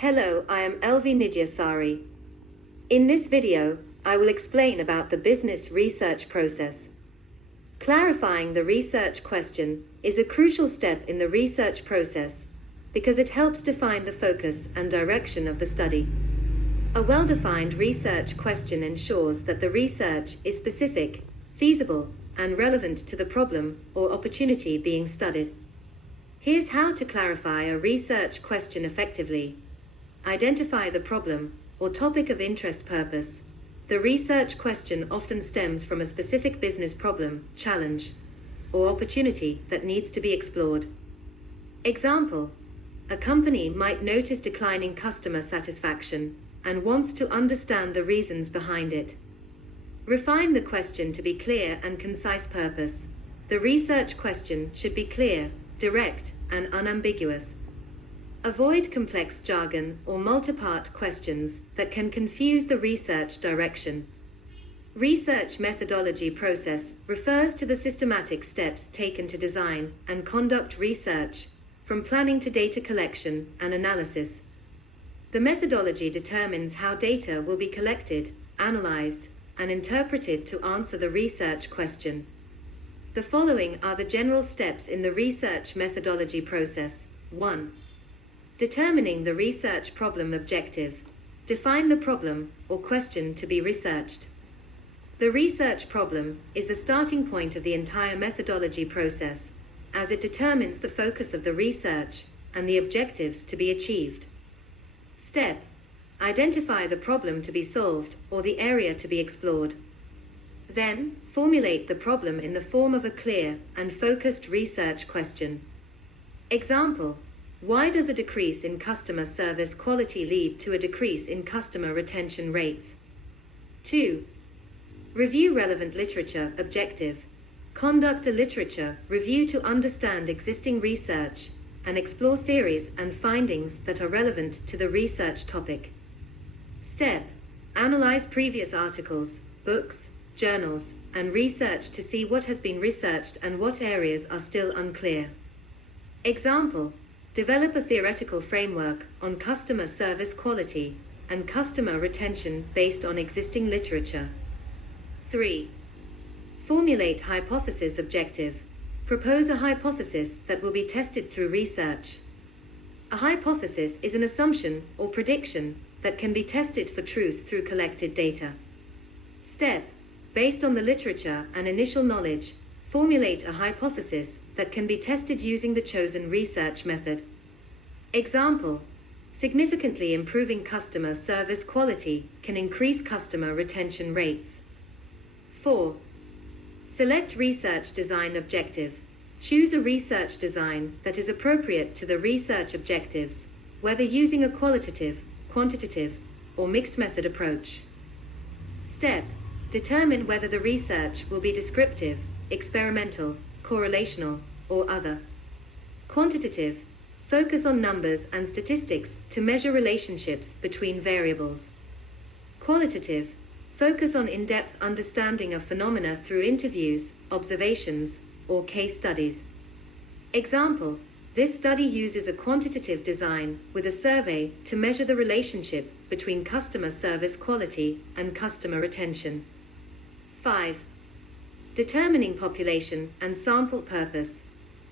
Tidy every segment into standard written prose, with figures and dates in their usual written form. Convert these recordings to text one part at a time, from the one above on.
Hello, I am Elvi Nidya Sari. In this video, I will explain about the business research process. Clarifying the research question is a crucial step in the research process because it helps define the focus and direction of the study. A well-defined research question ensures that the research is specific, feasible, and relevant to the problem or opportunity being studied. Here's how to clarify a research question effectively. Identify the problem or topic of interest. Purpose. The research question often stems from a specific business problem, challenge, or opportunity that needs to be explored. Example: a company might notice declining customer satisfaction and wants to understand the reasons behind it. Refine the question to be clear and concise. Purpose. The research question should be clear, direct, and unambiguous. Avoid complex jargon or multi-part questions that can confuse the research direction. Research methodology process refers to the systematic steps taken to design and conduct research, from planning to data collection and analysis. The methodology determines how data will be collected, analyzed, and interpreted to answer the research question. The following are the general steps in the research methodology process. 1. Determining the research problem objective. Define the problem or question to be researched. The research problem is the starting point of the entire methodology process, as it determines the focus of the research and the objectives to be achieved. Step: identify the problem to be solved or the area to be explored. Then, formulate the problem in the form of a clear and focused research question. Example: why does a decrease in customer service quality lead to a decrease in customer retention rates? 2. Review relevant literature. Objective: conduct a literature review to understand existing research and explore theories and findings that are relevant to the research topic. Step: analyze previous articles, books, journals, and research to see what has been researched and what areas are still unclear. Example: develop a theoretical framework on customer service quality and customer retention based on existing literature. 3. Formulate hypothesis. Objective: propose a hypothesis that will be tested through research. A hypothesis is an assumption or prediction that can be tested for truth through collected data. Step: based on the literature and initial knowledge, formulate a hypothesis that can be tested using the chosen research method. Example: significantly improving customer service quality can increase customer retention rates. 4. Select research design. Objective: choose a research design that is appropriate to the research objectives, whether using a qualitative, quantitative, or mixed method approach. Step: determine whether the research will be descriptive, experimental, correlational, or other. Quantitative: focus on numbers and statistics to measure relationships between variables. Qualitative: focus on in-depth understanding of phenomena through interviews, observations, or case studies. Example: this study uses a quantitative design with a survey to measure the relationship between customer service quality and customer retention. 5. Determining population and sample. Purpose: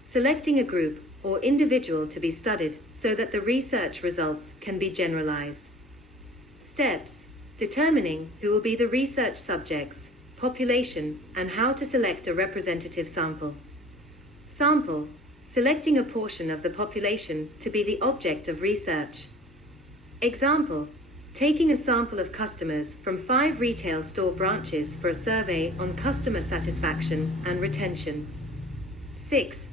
selecting a group or individual to be studied so that the research results can be generalized. Steps: determining who will be the research subjects, population, and how to select a representative sample. Sample: selecting a portion of the population to be the object of research. Example: taking a sample of customers from 5 retail store branches for a survey on customer satisfaction and retention. 6.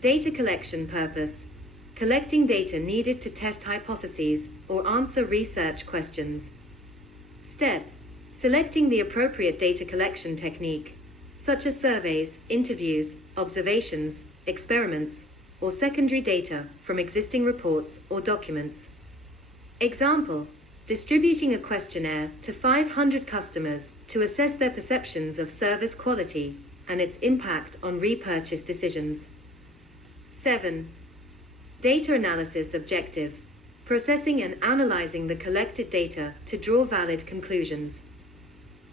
Data collection. Purpose: collecting data needed to test hypotheses or answer research questions. Step: selecting the appropriate data collection technique, such as surveys, interviews, observations, experiments, or secondary data from existing reports or documents. Example: distributing a questionnaire to 500 customers to assess their perceptions of service quality and its impact on repurchase decisions. 7. Data analysis. Objective: processing and analyzing the collected data to draw valid conclusions.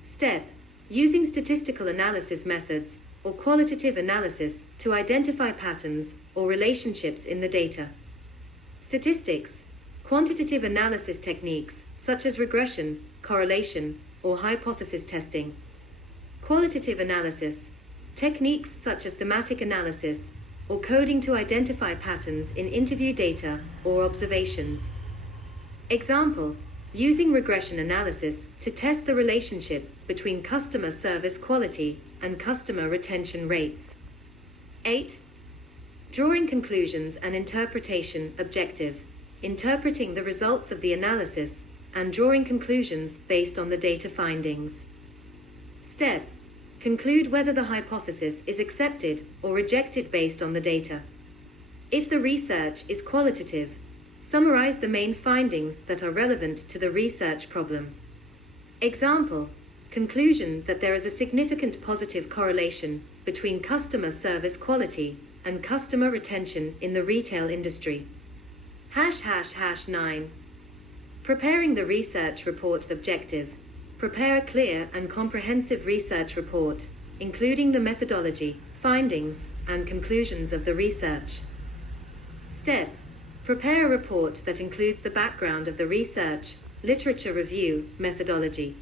Step: using statistical analysis methods or qualitative analysis to identify patterns or relationships in the data. Statistics: quantitative analysis techniques such as regression, correlation, or hypothesis testing. Qualitative analysis: techniques such as thematic analysis or coding to identify patterns in interview data or observations. Example: using regression analysis to test the relationship between customer service quality and customer retention rates. 8. Drawing conclusions and interpretation. Objective: interpreting the results of the analysis and drawing conclusions based on the data findings. Step: conclude whether the hypothesis is accepted or rejected based on the data. If the research is qualitative, summarize the main findings that are relevant to the research problem. Example: conclusion that there is a significant positive correlation between customer service quality and customer retention in the retail industry. ### 9. Preparing the research report. Objective: prepare a clear and comprehensive research report, including the methodology, findings, and conclusions of the research. Step: prepare a report that includes the background of the research, literature review, methodology,